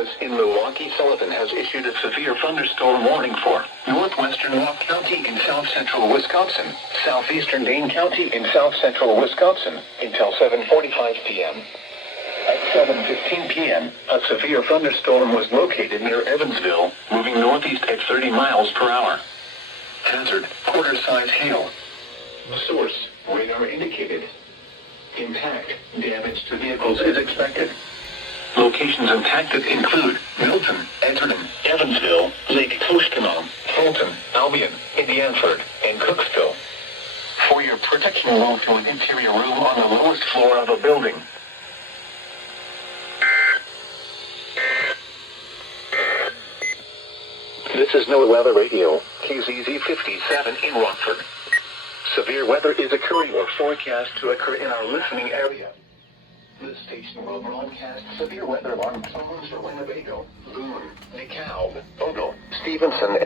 Service in Milwaukee, Sullivan has issued a severe thunderstorm warning for northwestern Rock County in south-central Wisconsin, southeastern Dane County in south-central Wisconsin, until 7:45 p.m. At 7:15 p.m., a severe thunderstorm was located near Evansville, moving northeast at 30 miles per hour. Hazard, quarter-size hail. Source, radar indicated. Impact, damage to vehicles is expected. Locations impacted include Milton, Edgerton, Evansville, Lake Koshkonong, Fulton, Albion, Indianford, and Cooksville. For your protection, move to an interior room on the lowest floor of a building. This is Noaa Weather Radio, KZZ 57 in Rockford. Severe weather is occurring or forecast to occur in our listening area. This station will broadcast severe weather alarms from Winnebago, Boone, DeKalb, Ogle, Stevenson,